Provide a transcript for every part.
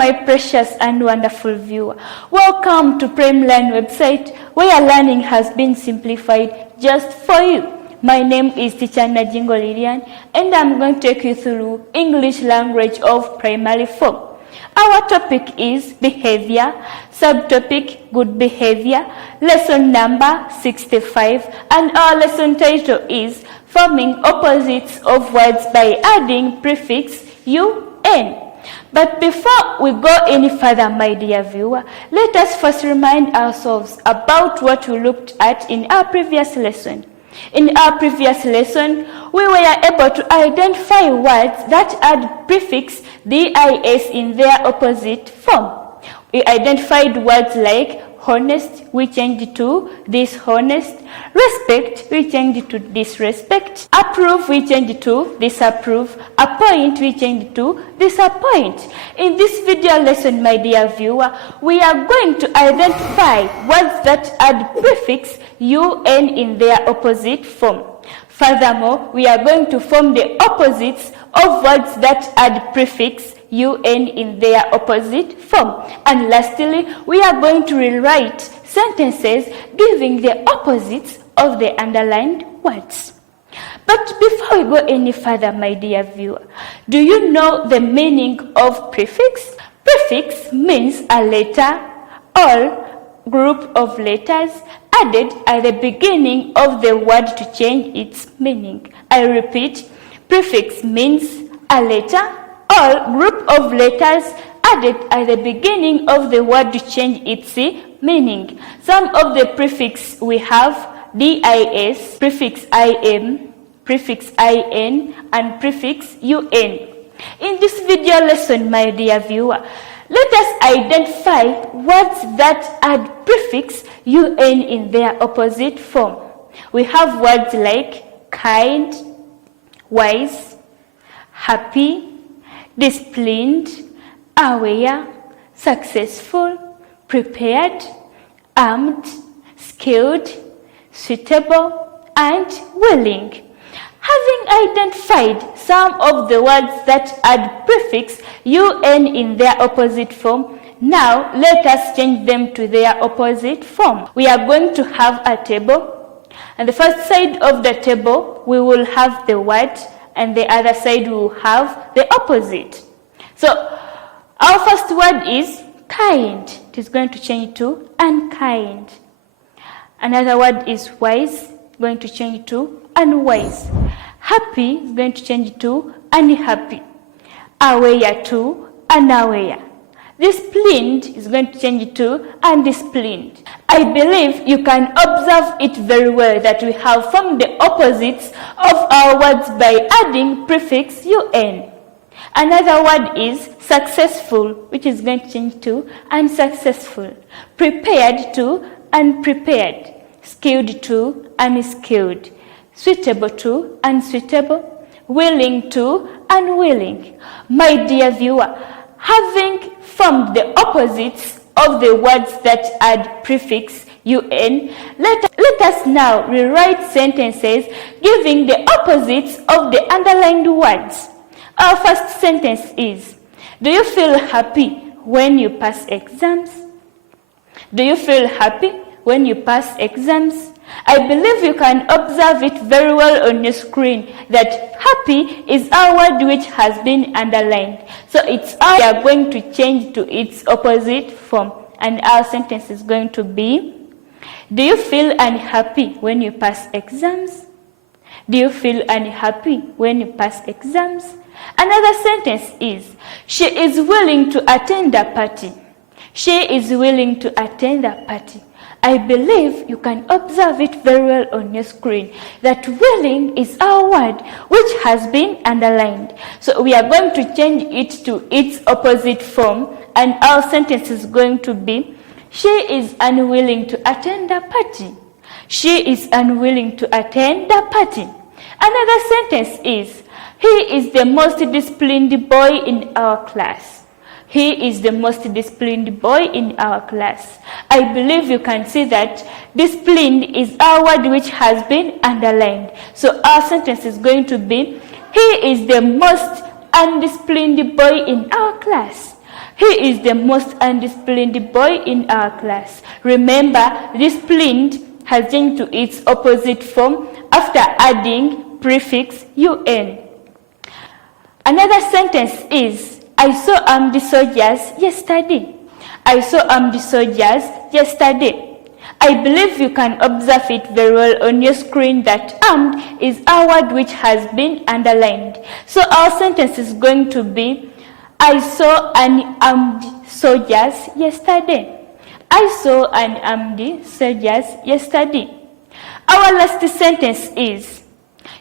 my precious and wonderful viewer. Welcome to PrimLearn website, where learning has been simplified just for you. My name is Teacher Najingo Lilian, and I'm going to take you through English language of primary 4. Our topic is behavior, subtopic good behavior, lesson number 65, and our lesson title is forming opposites of words by adding prefix un. But before we go any further, my dear viewer, let us first remind ourselves about what we looked at in our previous lesson. In our previous lesson, we were able to identify words that add prefix dis in their opposite form. We identified words like honest, we changed to dishonest; respect, we changed to disrespect; approve, we changed to disapprove; appoint, we changed to disappoint. In this video lesson, my dear viewer, we are going to identify words that add prefix un in their opposite form. Furthermore, we are going to form the opposites of words that add prefix un in their opposite form. And lastly, we are going to rewrite sentences giving the opposites of the underlined words. But before we go any further, my dear viewer, do you know the meaning of prefix? Prefix means a letter or group of letters added at the beginning of the word to change its meaning. I repeat, prefix means a letter or group of letters added at the beginning of the word to change its meaning. Some of the prefix we have dis, prefix im, prefix in, and prefix un. In this video lesson, my dear viewer, let us identify words that add prefix un in their opposite form. We have words like kind, wise, happy, disciplined, aware, successful, prepared, armed, skilled, suitable, and willing. Having identified some of the words that add prefix un in their opposite form, now let us change them to their opposite form. We are going to have a table, and the first side of the table we will have the word, and the other side we will have the opposite. So our first word is kind. It is going to change to unkind. Another word is wise, going to change to unwise. Happy is going to change to unhappy. Aware to unaware. Disciplined is going to change to undisciplined. I believe you can observe it very well that we have formed the opposites of our words by adding prefix un. Another word is successful, which is going to change to unsuccessful. Prepared to unprepared. Skilled to unskilled. Suitable to unsuitable. Willing to unwilling. My dear viewer, having formed the opposites of the words that add prefix un, let us now rewrite sentences giving the opposites of the underlined words. Our first sentence is, do you feel happy when you pass exams? Do you feel happy when you pass exams? I believe you can observe it very well on your screen that happy is our word which has been underlined. So it's we are going to change to its opposite form, and our sentence is going to be, do you feel unhappy when you pass exams? Do you feel unhappy when you pass exams? Another sentence is, she is willing to attend a party. She is willing to attend a party. I believe you can observe it very well on your screen that willing is our word which has been underlined. So we are going to change it to its opposite form, and our sentence is going to be, she is unwilling to attend a party. She is unwilling to attend a party. Another sentence is, he is the most disciplined boy in our class. He is the most disciplined boy in our class. I believe you can see that disciplined is our word which has been underlined. So our sentence is going to be, he is the most undisciplined boy in our class. He is the most undisciplined boy in our class. Remember, disciplined has changed to its opposite form after adding prefix un. Another sentence is, I saw armed soldiers yesterday. I saw armed soldiers yesterday. I believe you can observe it very well on your screen that armed is a word which has been underlined. So our sentence is going to be, I saw an armed soldiers yesterday. I saw an armed soldiers yesterday. Our last sentence is,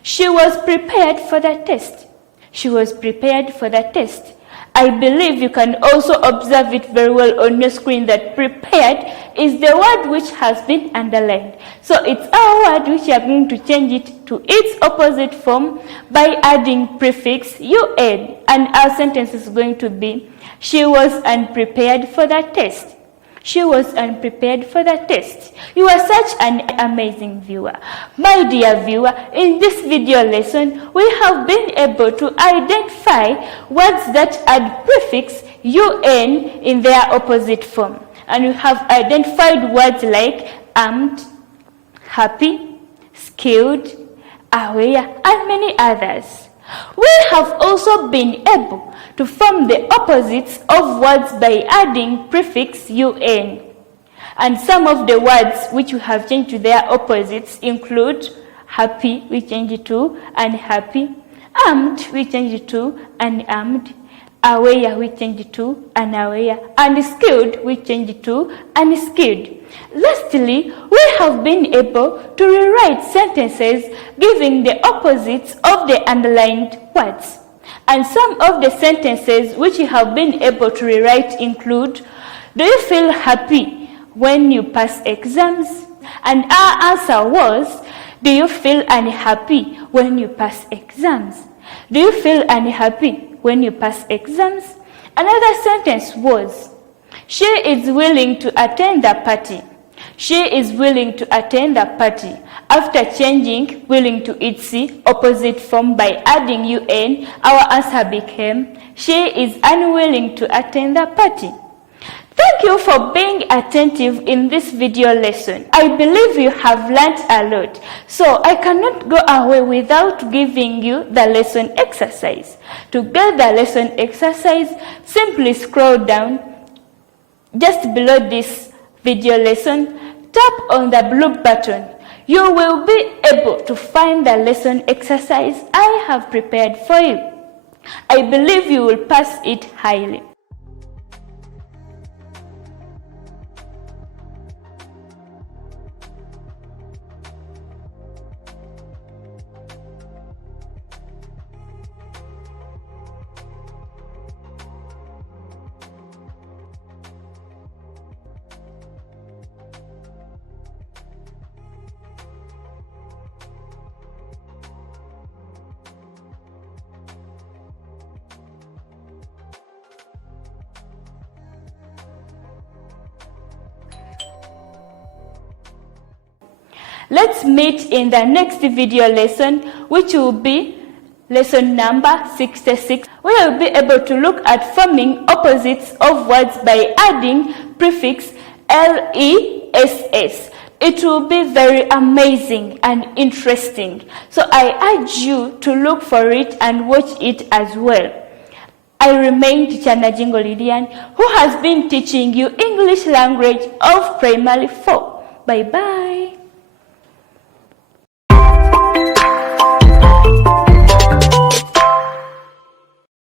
she was prepared for the test. She was prepared for the test. I believe you can also observe it very well on your screen that prepared is the word which has been underlined. So it's our word which we are going to change it to its opposite form by adding prefix un. And our sentence is going to be, she was unprepared for the test. She was unprepared for the test. You are such an amazing viewer. My dear viewer, in this video lesson, we have been able to identify words that add prefix un in their opposite form. And we have identified words like armed, happy, skilled, aware, and many others. We have also been able to form the opposites of words by adding prefix un. And some of the words which we have changed to their opposites include happy, we change it to unhappy, armed, we change it to unarmed, aware, we change it to unaware, and skilled, we change it to unskilled. Lastly, we have been able to rewrite sentences giving the opposites of the underlined words. And some of the sentences which we have been able to rewrite include, do you feel happy when you pass exams? And our answer was, do you feel unhappy when you pass exams? Do you feel unhappy when you pass exams? Another sentence was, she is willing to attend the party. She is willing to attend the party. After changing willing to its opposite form by adding un, our answer became, she is unwilling to attend the party. Thank you for being attentive in this video lesson. I believe you have learnt a lot. So I cannot go away without giving you the lesson exercise. To get the lesson exercise, simply scroll down just below this video lesson, tap on the blue button. You will be able to find the lesson exercise I have prepared for you. I believe you will pass it highly. Let's meet in the next video lesson, which will be lesson number 66. We will be able to look at forming opposites of words by adding prefix less. It will be very amazing and interesting. So I urge you to look for it and watch it as well. I remain Teacher Najingo Lilian, who has been teaching you English language of primary 4. Bye-bye.